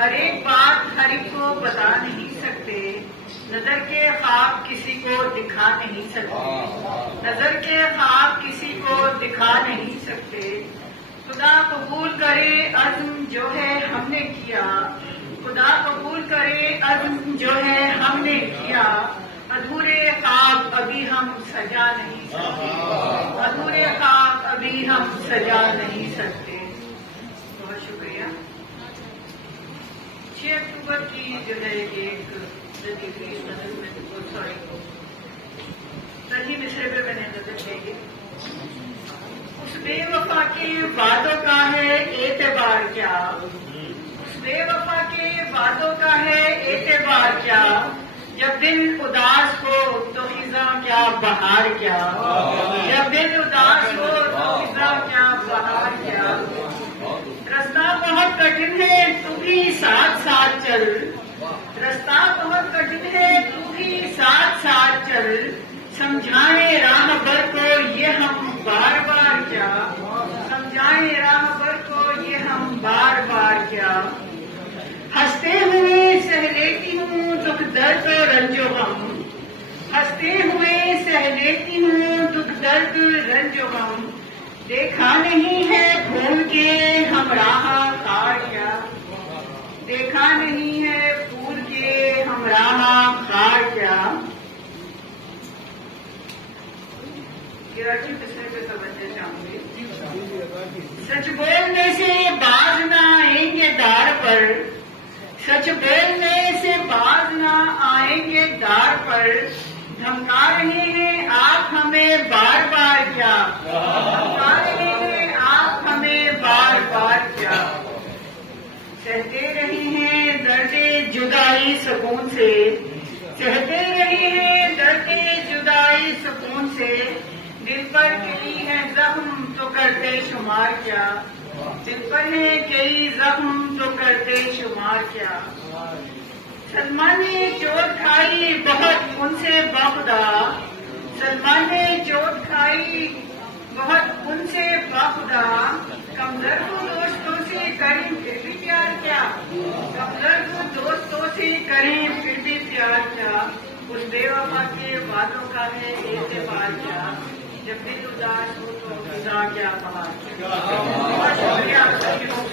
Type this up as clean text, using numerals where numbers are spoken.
ہر ایک بات ہر ایک کو بتا نہیں سکتے، نظر کے خواب کسی کو دکھا نہیں سکتے، نظر کے خواب کسی کو دکھا نہیں سکتے۔ خدا قبول کرے عزم جو ہے ہم نے کیا، خدا قبول کرے عزم جو ہے ہم نے کیا، ادھورے خواب ابھی ہم سجا نہیں سکتے، ادھورے خواب ابھی ہم سجا نہیں سکتے۔ بہت شکریہ۔ 6 اکتوبر کی جو ہے ایک لطیفی نظر میں صحیح مصرے پہ میں نے نظر دیکھی۔ اس بے وفا کے وعدوں کا ہے اعتبار کیا، اس بے وفا کے وعدوں کا ہے اعتبار کیا، جب دل اداس ہو تو خزاں کیا بہار کیا، جب دل اداس ہو تو خزاں کیا بہار کیا۔ رستہ بہت کٹھن ہے تو بھی ساتھ ساتھ چل، رستہ بہت کٹھن ہے تو بھی ساتھ ساتھ چل، سمجھائیں راہ بر کو یہ ہم بار بار کیا، سمجھائیں راہ بر کو یہ ہم بار بار کیا۔ ہنستے ہوئے سہ لیتی ہوں دکھ درد و رنج و غم، ہنستے ہوئے سہ لیتی ہوں دکھ درد رنج و غم، دیکھا نہیں ہے پھول کے ہم راہ خار کیا، دیکھا نہیں ہے پھول کے ہم راہ خار کیا۔ کراچی مصرے پہ توجہ چاہوں گی۔ سچ بولنے سے باز نہ آئیں گے دار پر، سچ بولنے سے باز نہ آئیں گے دار پر، دھمکا رہے ہیں آپ ہمیں بار بار کیا، دھمکا رہے ہیں آپ ہمیں بار بار کیا۔ سہتے رہے ہیں درد جدائی سکون سے، سہتے رہے ہیں درد جدائی سکون سے، دل پر کئی ہے زخم تو کرتے شمار کیا، دل پر ہے کئی زخم تو کرتے شمار کیا۔ سلمان نے چوٹ کھائی بہت ان سے باخدا، سلمان نے چوٹ کھائی بہت ان سے باخدا، کمزور کو دوستوں سے کریں پھر بھی پیار کیا، کمزور کو دوستوں سے کریں پھر بھی پیار کیا، اس بے وفا کے وعدوں کا ہے اعتبار کیا، جب دل اداس ہو تو خزاں کیا بہار کیا۔ بہت شکریہ آپ سب